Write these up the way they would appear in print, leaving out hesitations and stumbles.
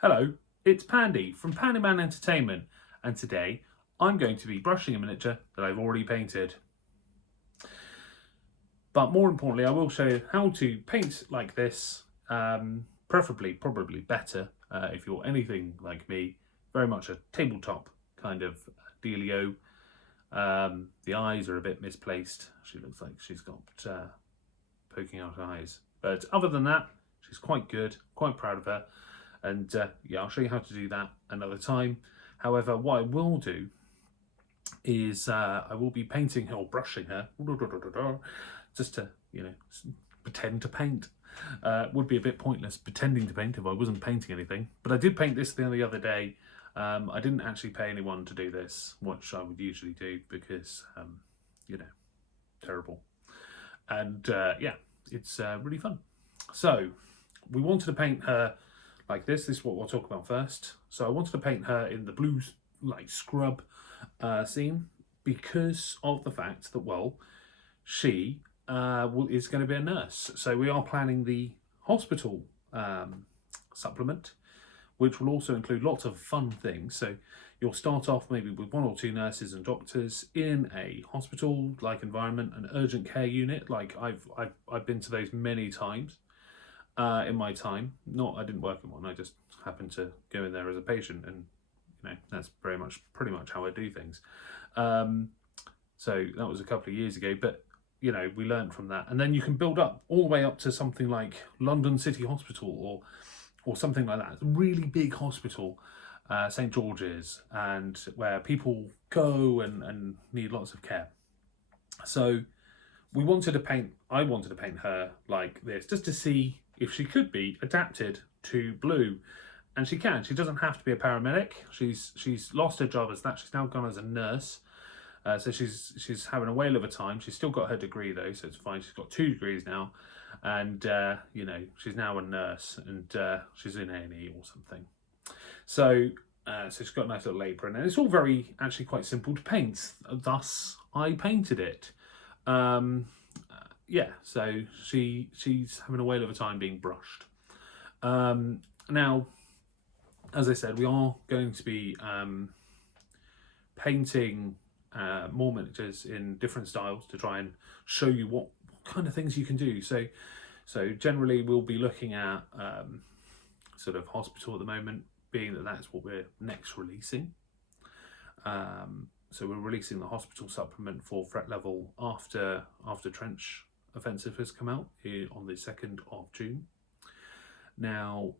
Hello, it's Pandy from Pandyman Entertainment, and today I'm going to be brushing a miniature that I've already painted. But more importantly, I will show you how to paint like this, preferably, probably better if you're anything like me, very much a tabletop kind of dealio. The eyes are a bit misplaced. She looks like she's got poking out eyes. But other than that, she's quite good, quite proud of her. And yeah, I'll show you how to do that another time. However, what I will do is I will be painting her or brushing her just to, pretend to paint. Would be a bit pointless pretending to paint if I wasn't painting anything. But I did paint this the other day. I didn't actually pay anyone to do this, which I would usually do because, terrible. And yeah, it's really fun. So we wanted to paint her like this. This is what we'll talk about first. So I wanted to paint her in the blue like scrub scene because of the fact that, well, she is going to be a nurse. So we are planning the hospital supplement, which will also include lots of fun things. So you'll start off maybe with 1 or 2 nurses and doctors in a hospital-like environment, an urgent care unit. Like I've been to those many times in my time. I didn't work in one. I just happened to go in there as a patient, and that's pretty much how I do things. So that was a couple of years ago, but we learned from that, and then you can build up all the way up to something like London City Hospital or something like that. It's a really big hospital, St George's, and where people go and need lots of care. So I wanted to paint her like this, just to see if she could be adapted to blue. And she can. She doesn't have to be a paramedic. She's lost her job as that. She's now gone as a nurse. So she's having a whale of a time. She's still got her degree though, so it's fine. She's got 2 degrees now, and she's now a nurse, and she's in A&E or something. So she's got a nice little apron, and it's all actually quite simple to paint. Thus, I painted it. Yeah, so she's having a whale of a time being brushed. Now, as I said, we are going to be painting more miniatures in different styles to try and show you what kind of things you can do. So generally we'll be looking at sort of hospital at the moment, being that that's what we're next releasing. So we're releasing the hospital supplement for threat level after Trench Offensive has come out here on the 2nd of June. Now,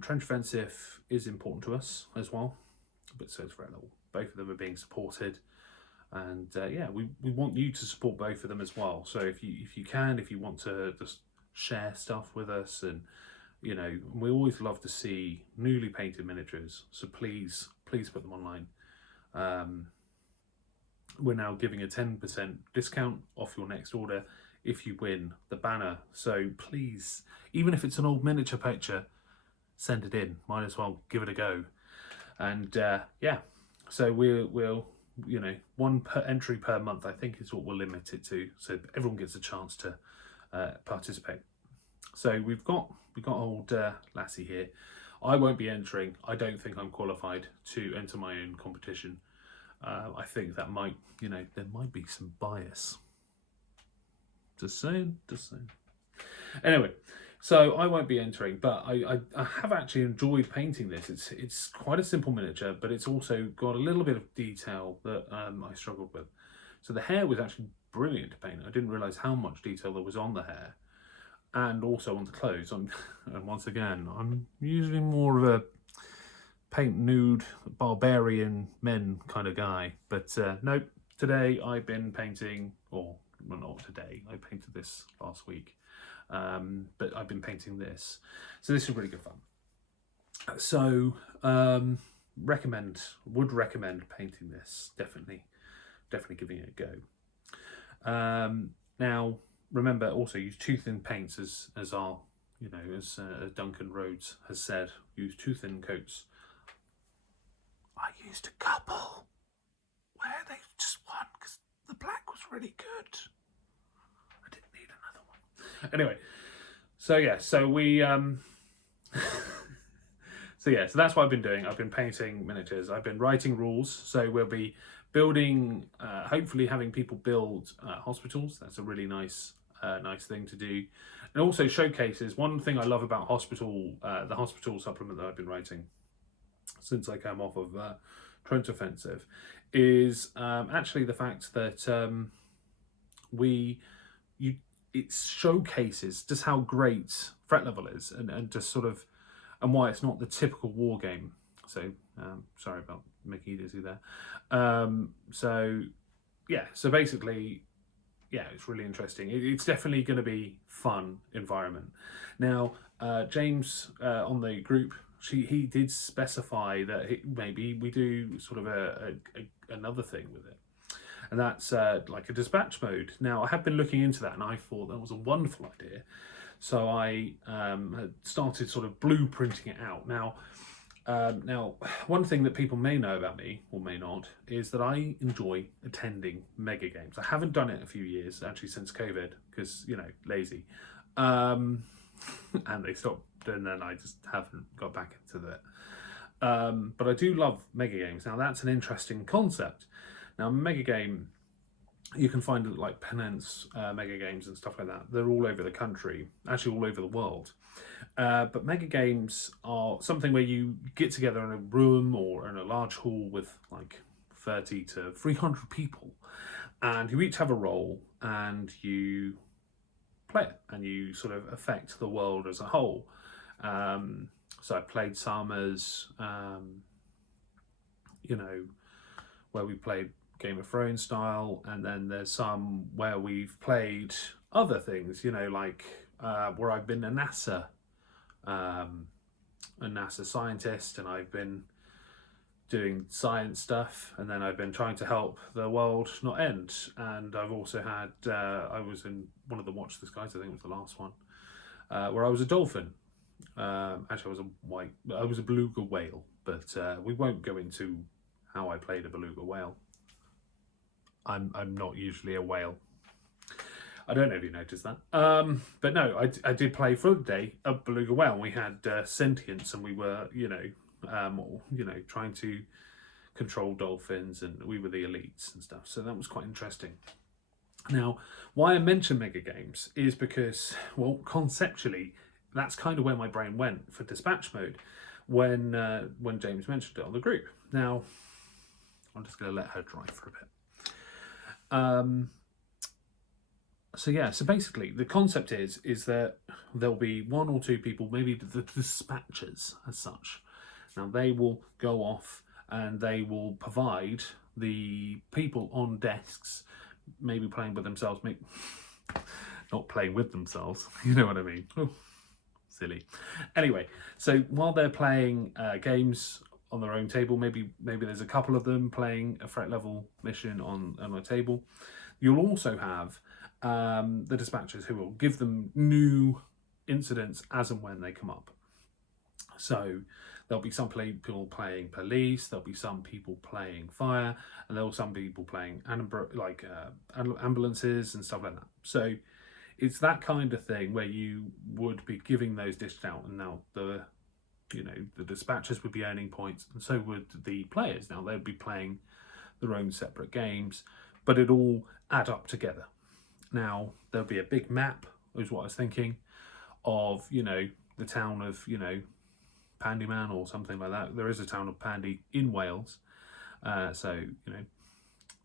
Trench Offensive is important to us as well, but so is threat level. Both of them are being supported, and yeah, we want you to support both of them as well. So if you want to just share stuff with us, and we always love to see newly painted miniatures, so please put them online. We're now giving a 10% discount off your next order if you win the banner. So please, even if it's an old miniature picture, send it in. Might as well give it a go. And yeah, so we'll 1 per entry per month, I think, is what we'll limit it to, so everyone gets a chance to participate. So we've got old Lassie here. I won't be entering. I don't think I'm qualified to enter my own competition. I think that might, there might be some bias. Just saying. Anyway, so I won't be entering, but I have actually enjoyed painting this. It's quite a simple miniature, but it's also got a little bit of detail that I struggled with. So the hair was actually brilliant to paint. I didn't realise how much detail there was on the hair, and also on the clothes. And once again, I'm usually more of a paint nude barbarian men kind of guy, but nope. Today I've been painting, well, not today, I painted this last week, but I've been painting this, so this is really good fun. So would recommend painting this, definitely giving it a go. Now remember, also use too thin paints, as our as Duncan Rhodes has said, use too thin coats. I used a couple where they just won because the black was really good. I didn't need another one. Anyway, so yeah, so we So yeah, so that's what I've been doing. I've been painting miniatures. I've been writing rules. So we'll be building, hopefully having people build hospitals. That's a really nice thing to do. And also showcases. One thing I love about the hospital supplement that I've been writing since I came off of Trent Offensive is actually the fact that it showcases just how great threat level is, and just sort of, and why it's not the typical war game. So sorry about making you dizzy there. So yeah, so basically, yeah, it's really interesting. It's definitely going to be fun environment. Now, James on the group, he did specify that maybe we do sort of another thing with it, and that's like a dispatch mode. Now, I have been looking into that, and I thought that was a wonderful idea. So I had started sort of blueprinting it out. Now, one thing that people may know about me, or may not, is that I enjoy attending mega games. I haven't done it in a few years, actually since COVID, because, you know, lazy. And they stopped, and then I just haven't got back into that. But I do love mega games. Now, that's an interesting concept. Now, mega game, you can find it like Penance mega games and stuff like that. They're all over the country, actually all over the world. But mega games are something where you get together in a room or in a large hall with like 30 to 300 people, and you each have a role, and you play it, and you sort of affect the world as a whole. So I played some as, you know, where we played Game of Thrones style, and then there's some where we've played other things, you know, like where I've been a NASA scientist, and I've been doing science stuff, and then I've been trying to help the world not end. And I've also had I was in one of the Watch the Skies, I think it was the last one, where I was a dolphin. Actually, I was a beluga whale, but we won't go into how I played a beluga whale. I'm not usually a whale. I don't know if you noticed that. But no, I did play for the day a beluga whale. We had sentience, and we were, trying to control dolphins, and we were the elites and stuff. So that was quite interesting. Now, why I mention mega games is because, well, conceptually, that's kind of where my brain went for dispatch mode when James mentioned it on the group. Now, I'm just going to let her dry for a bit. So yeah, so basically the concept is that there'll be one or two people, maybe the dispatchers as such. Now they will go off and they will provide the people on desks, maybe playing with themselves, maybe not playing with themselves, you know what I mean? Oh, silly. Anyway, so while they're playing games on their own table, maybe there's a couple of them playing a threat level mission on a table. You'll also have the dispatchers who will give them new incidents as and when they come up. So there'll be some people playing police, there'll be some people playing fire, and there'll be some people playing ambulances and stuff like that. So it's that kind of thing where you would be giving those dished out, and now the dispatchers would be earning points, and so would the players. Now they'd be playing their own separate games, but it all add up together. Now there'll be a big map, is what I was thinking, of the town of Pandyman or something like that. There is a town of Pandy in Wales, so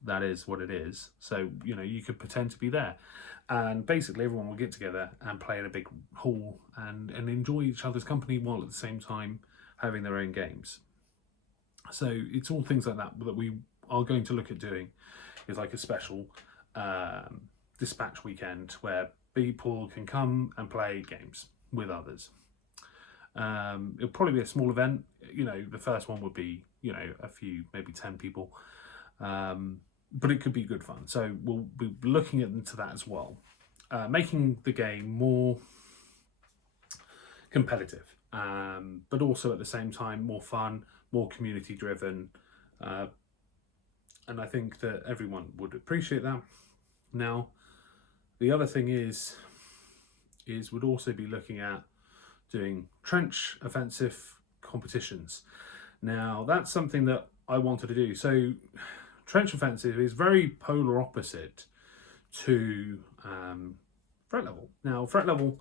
that is what it is. So you could pretend to be there, and basically everyone will get together and play in a big hall and enjoy each other's company while at the same time having their own games. So it's all things like that we are going to look at doing. Is like a special dispatch weekend where people can come and play games with others. It'll probably be a small event. The first one would be a few, maybe 10 people, but it could be good fun. So we'll be looking into that as well, making the game more competitive, but also at the same time more fun, more community driven, and I think that everyone would appreciate that. Now, the other thing is we'd also be looking at doing trench offensive competitions. Now, that's something that I wanted to do. So Trench Offensive is very polar opposite to Threat Level. Now, Threat Level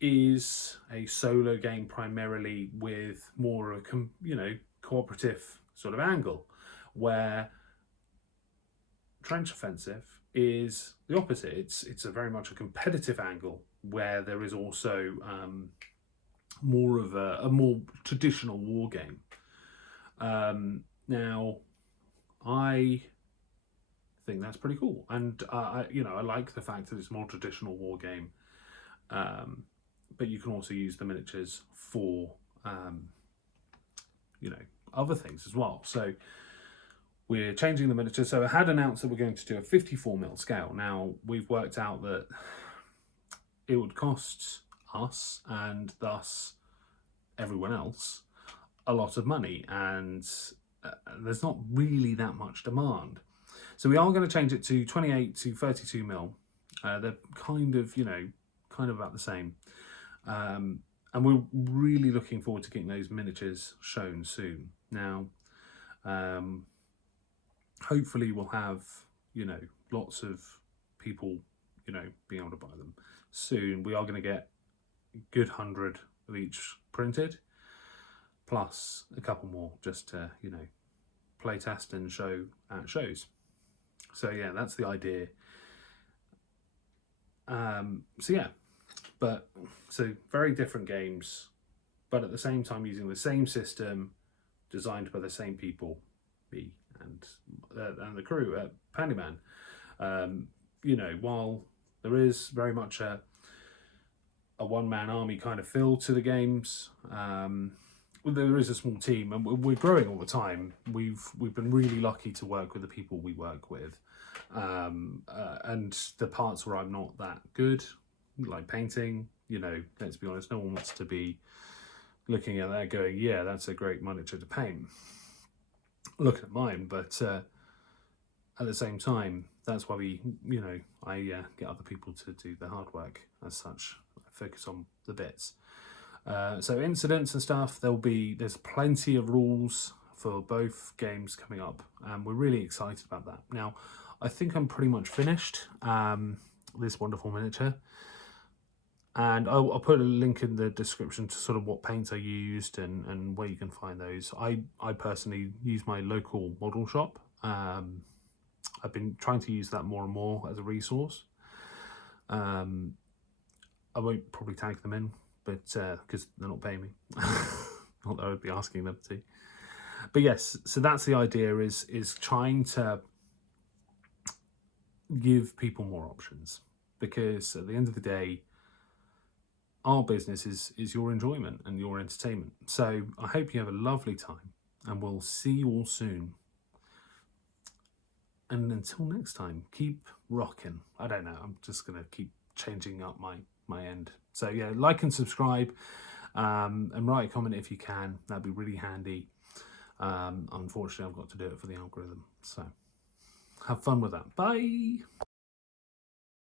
is a solo game primarily with more of a cooperative sort of angle, where Trench Offensive is the opposite. It's a very much a competitive angle where there is also more of a more traditional war game. Now, I think that's pretty cool, and I like the fact that it's a more traditional war game. But you can also use the miniatures for other things as well. So we're changing the miniatures. So I had announced that we're going to do a 54mm scale. Now, we've worked out that it would cost us, and thus everyone else, a lot of money, and there's not really that much demand. So we are going to change it to 28 to 32mm. They're kind of about the same. And we're really looking forward to getting those miniatures shown soon. Now, hopefully we'll have, lots of people, being able to buy them soon. We are going to get a good 100 of each printed, plus a couple more just to, play test and show at shows. So yeah, that's the idea. So very different games, but at the same time using the same system, designed by the same people, me and the crew at Pandyman. While there is very much a one-man army kind of feel to the games, there is a small team, and we're growing all the time. We've been really lucky to work with the people we work with, and the parts where I'm not that good, like painting, let's be honest, no one wants to be looking at that going, yeah, that's a great miniature to paint. Look at mine, but at the same time, that's why I get other people to do the hard work as such. I focus on the bits. So incidents and stuff, there's plenty of rules for both games coming up, and we're really excited about that. Now, I think I'm pretty much finished this wonderful miniature, and I'll put a link in the description to sort of what paints I used and where you can find those. I personally use my local model shop. I've been trying to use that more and more as a resource. I won't probably tag them in, but because they're not paying me. Not that I would be asking them to. But yes, so that's the idea, is trying to give people more options, because at the end of the day, our business is your enjoyment and your entertainment. So I hope you have a lovely time, and we'll see you all soon. And until next time, keep rocking. I don't know, I'm just going to keep changing up my end. So yeah, like and subscribe, and write a comment if you can. That'd be really handy. Unfortunately, I've got to do it for the algorithm. So have fun with that. Bye.